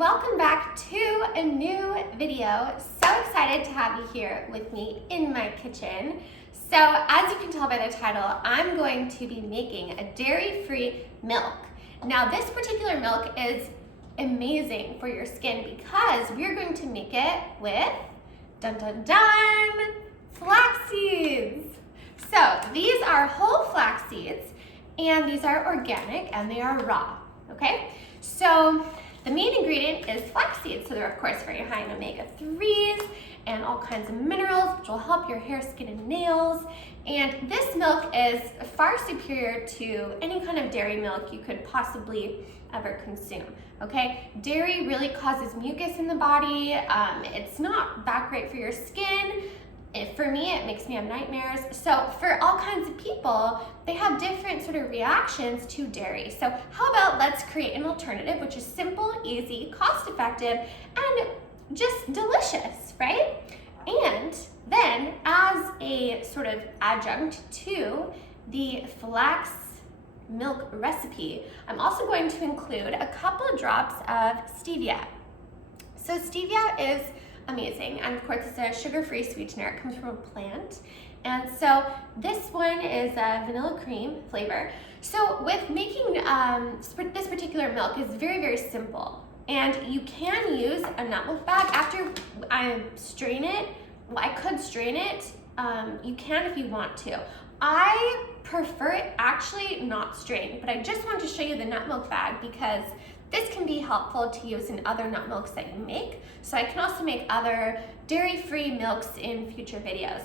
welcome back to a new video. So excited to have you here with me in my kitchen. So as you can tell by the title, I'm going to be making a dairy-free milk. Now this particular milk is amazing for your skin because we're going to make it with, dun dun dun, flax seeds. So these are whole flax seeds and these are organic and they are raw, okay? So the main ingredient is flax seeds. So they're of course very high in omega-3s and all kinds of minerals, which will help your hair, skin, and nails. And this milk is far superior to any kind of dairy milk you could possibly ever consume, okay? Dairy really causes mucus in the body. It's not that great for your skin. For me, it makes me have nightmares. So for all kinds of people, they have different sort of reactions to dairy. So how about let's create an alternative, which is simple, easy, cost-effective, and just delicious, right? And then as a sort of adjunct to the flax milk recipe, I'm also going to include a couple of drops of stevia. So stevia is amazing, and of course it's a sugar-free sweetener. It comes from a plant, and so this one is a vanilla cream flavor. So with making this particular milk is very, very simple, and you can use a nut milk bag. After I strain it, well, I could strain it. You can if you want to. I prefer it actually not strained, but I just want to show you the nut milk bag because this can be helpful to use in other nut milks that you make. So I can also make other dairy-free milks in future videos.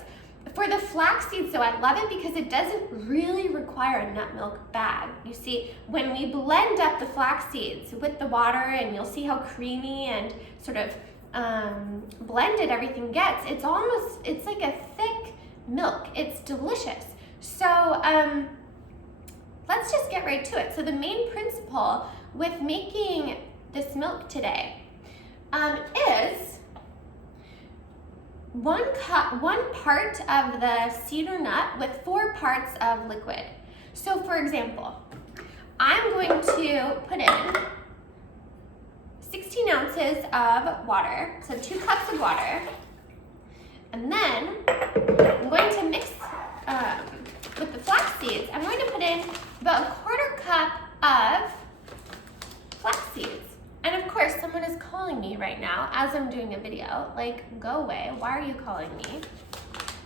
For the flax seeds, though, I love it because it doesn't really require a nut milk bag. You see, when we blend up the flax seeds with the water, and you'll see how creamy and sort of blended everything gets, it's like a thick milk. It's delicious. So let's just get right to it. So the main principle with making this milk today is one part of the seed or nut with 4 parts of liquid. So for example, I'm going to put in 16 ounces of water, so 2 cups of water, and then I'm going to mix with the flax seeds. I'm going to put in about 1/4 cup of flax seeds. And of course, someone is calling me right now as I'm doing a video. Like, go away. Why are you calling me?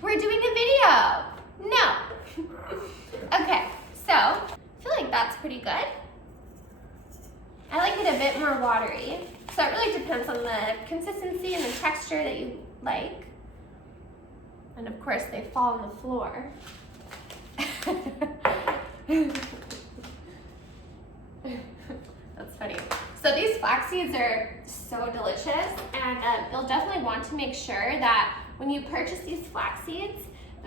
We're doing a video. No. Okay, so I feel like that's pretty good. I like it a bit more watery. So it really depends on the consistency and the texture that you like. And of course, they fall on the floor. That's funny. So these flax seeds are so delicious, and you'll definitely want to make sure that when you purchase these flax seeds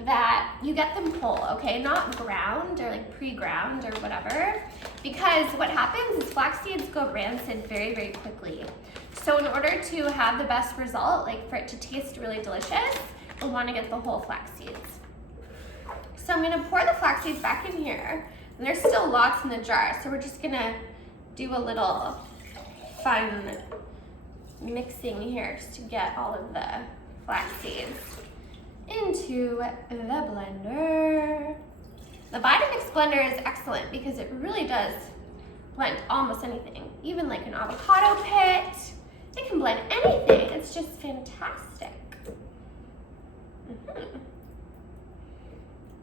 that you get them whole, okay? Not ground or like pre-ground or whatever, because what happens is flax seeds go rancid very, very quickly. So in order to have the best result, like for it to taste really delicious, you'll want to get the whole flax seeds. So I'm going to pour the flax seeds back in here, and there's still lots in the jar, so we're just going to do a little fun mixing here just to get all of the flax seeds into the blender. The Vitamix blender is excellent because it really does blend almost anything, even like an avocado pit. It can blend anything. It's just fantastic.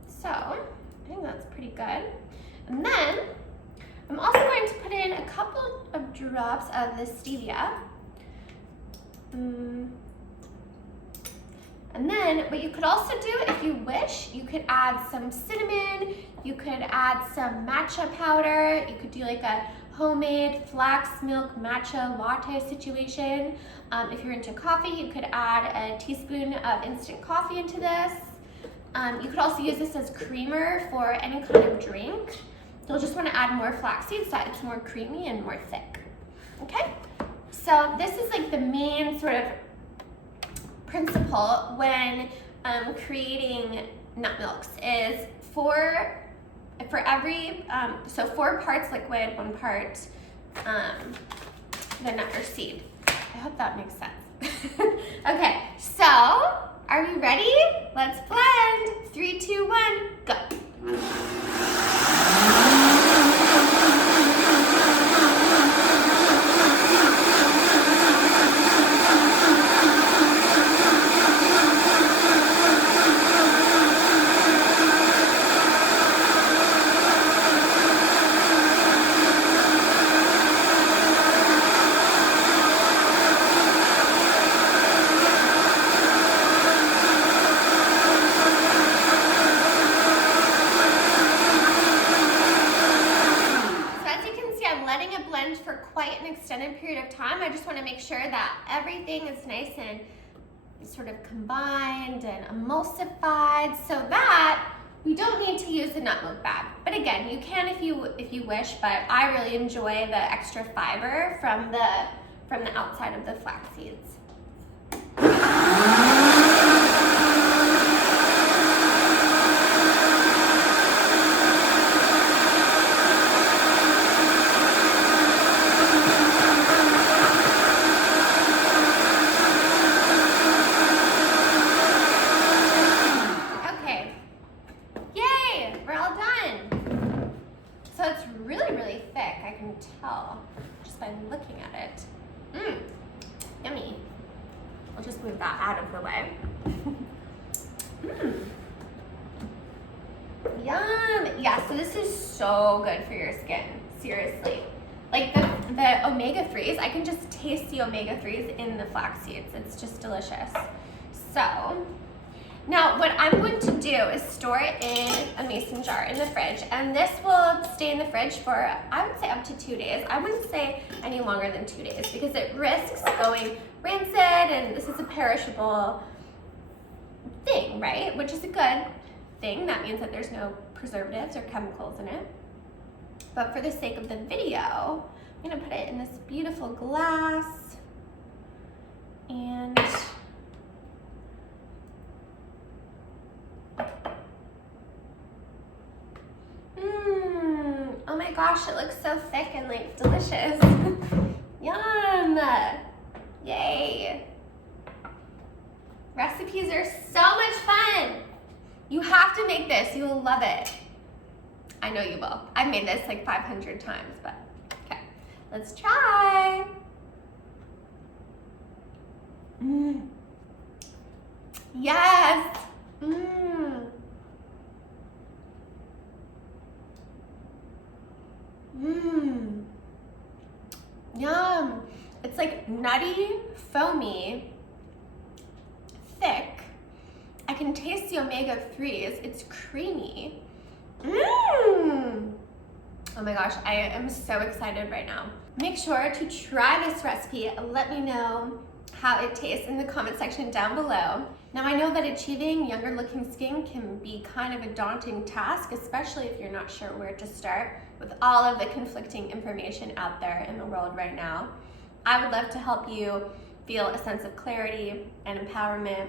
So I think that's pretty good. And then I'm also going to put in a couple of drops of the stevia. And then what you could also do, if you wish, you could add some cinnamon, you could add some matcha powder, you could do like a homemade flax milk matcha latte situation. If you're into coffee, you could add a teaspoon of instant coffee into this. You could also use this as creamer for any kind of drink. You'll just want to add more flax seeds so that it's more creamy and more thick. Okay? So this is like the main sort of principle when creating nut milks is for every, so 4 parts liquid, 1 part the nut or seed. I hope that makes sense. Okay, so are we ready? Let's blend. 3, 2, 1, go. For quite an extended period of time. I just want to make sure that everything is nice and sort of combined and emulsified so that we don't need to use the nut milk bag. But again, you can if you wish, but I really enjoy the extra fiber from the outside of the flax seeds. Tell just by looking at it. Yummy. I'll just move that out of the way. Yum. Yeah, so this is so good for your skin. Seriously. Like the omega-3s, I can just taste the omega-3s in the flax seeds. It's just delicious. So, now what I'm going to do is store it in a mason jar in the fridge, and this will stay in the fridge for, I would say, up to 2 days. I wouldn't say any longer than 2 days because it risks going rancid, and this is a perishable thing, right? Which is a good thing. That means that there's no preservatives or chemicals in it. But for the sake of the video, I'm gonna put it in this beautiful glass, and oh my gosh, it looks so thick and like delicious. Yum! Yay! Recipes are so much fun. You have to make this, you will love it. I know you will. I've made this like 500 times, but okay. Let's try. Yes! Yum. It's like nutty, foamy, thick. I can taste the omega-3s. It's creamy. Oh my gosh, I am so excited right now. Make sure to try this recipe. Let me know how it tastes in the comment section down below. Now I know that achieving younger looking skin can be kind of a daunting task, especially if you're not sure where to start with all of the conflicting information out there in the world right now. I would love to help you feel a sense of clarity and empowerment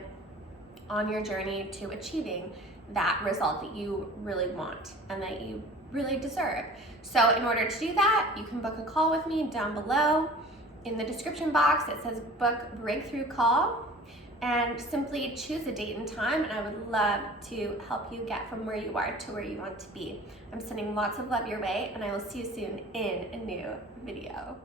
on your journey to achieving that result that you really want and that you really deserve. So in order to do that, you can book a call with me down below. In the description box, it says book breakthrough call, and simply choose a date and time, and I would love to help you get from where you are to where you want to be. I'm sending lots of love your way, and I will see you soon in a new video.